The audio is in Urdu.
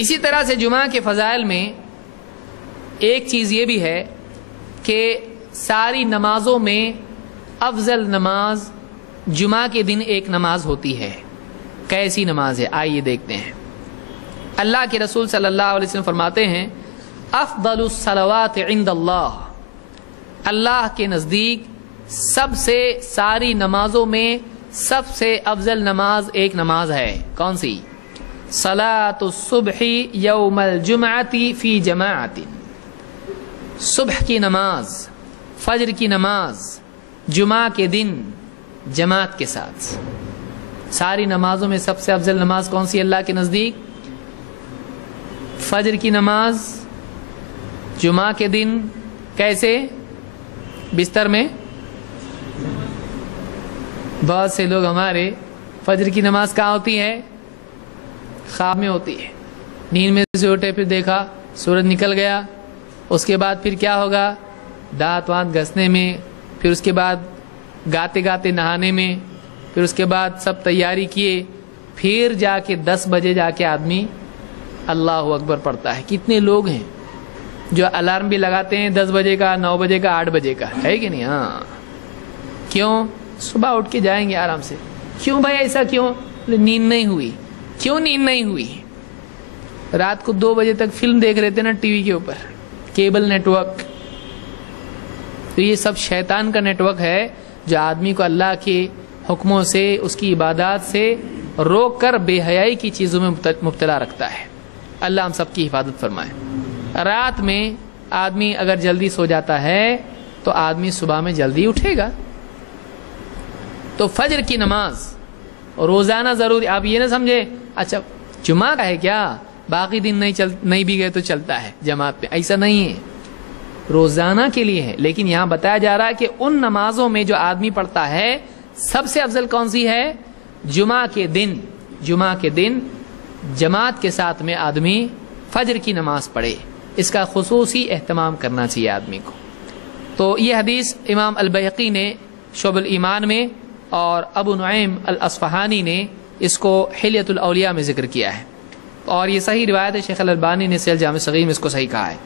اسی طرح سے جمعہ کے فضائل میں ایک چیز یہ بھی ہے کہ ساری نمازوں میں افضل نماز جمعہ کے دن ایک نماز ہوتی ہے۔ کیسی نماز ہے؟ آئیے دیکھتے ہیں۔ اللہ کے رسول صلی اللہ علیہ وسلم فرماتے ہیں افضل الصلوات عند اللہ، اللہ کے نزدیک سب سے ساری نمازوں میں سب سے افضل نماز ایک نماز ہے۔ کون سی؟ صلاۃ الصبح یوم الجمعۃ فی جماعۃ، صبح کی نماز، فجر کی نماز جمعہ کے دن جماعت کے ساتھ۔ ساری نمازوں میں سب سے افضل نماز کون سی اللہ کے نزدیک؟ فجر کی نماز جمعہ کے دن۔ کیسے؟ بستر میں۔ بہت سے لوگ ہمارے فجر کی نماز کہاں ہوتی ہے؟ خواب میں ہوتی ہے۔ نیند میں سے اٹھے، پھر دیکھا سورج نکل گیا، اس کے بعد پھر کیا ہوگا؟ دانت وانت گھسنے میں، پھر اس کے بعد گاتے گاتے نہانے میں، پھر اس کے بعد سب تیاری کیے، پھر جا کے 10 بجے جا کے آدمی اللہ اکبر پڑھتا ہے۔ کتنے لوگ ہیں جو الارم بھی لگاتے ہیں 10 بجے کا، 9 بجے کا، 8 بجے کا، ہے کہ نہیں؟ ہاں، کیوں؟ صبح اٹھ کے جائیں گے آرام سے۔ کیوں بھائی ایسا کیوں؟ نیند نہیں ہوئی۔ کیوں نیند نہیں ہوئی؟ رات کو 2 بجے تک فلم دیکھ رہے تھے نا ٹی وی کے اوپر، کیبل نیٹ ورک۔ تو یہ سب شیطان کا نیٹ ورک ہے جو آدمی کو اللہ کے حکموں سے، اس کی عبادات سے روک کر بے حیائی کی چیزوں میں مبتلا رکھتا ہے۔ اللہ ہم سب کی حفاظت فرمائے۔ رات میں آدمی اگر جلدی سو جاتا ہے تو آدمی صبح میں جلدی اٹھے گا۔ تو فجر کی نماز روزانہ ضروری۔ آپ یہ نہ سمجھے اچھا جمعہ کا ہے کیا، باقی دن نہیں بھی گئے تو چلتا ہے جماعت پہ، ایسا نہیں ہے، روزانہ کے لیے ہے۔ لیکن یہاں بتایا جا رہا ہے کہ ان نمازوں میں جو آدمی پڑھتا ہے سب سے افضل کون سی ہے؟ جمعہ کے دن۔ جمعہ کے دن جماعت کے ساتھ میں آدمی فجر کی نماز پڑھے، اس کا خصوصی اہتمام کرنا چاہیے آدمی کو۔ تو یہ حدیث امام البیہقی نے شعب الایمان میں اور ابو نعیم الاصفہانی نے اس کو حلیۃ الاولیاء میں ذکر کیا ہے، اور یہ صحیح روایت ہے۔ شیخ الالبانی نے سیل جامع صغیر میں اس کو صحیح کہا ہے۔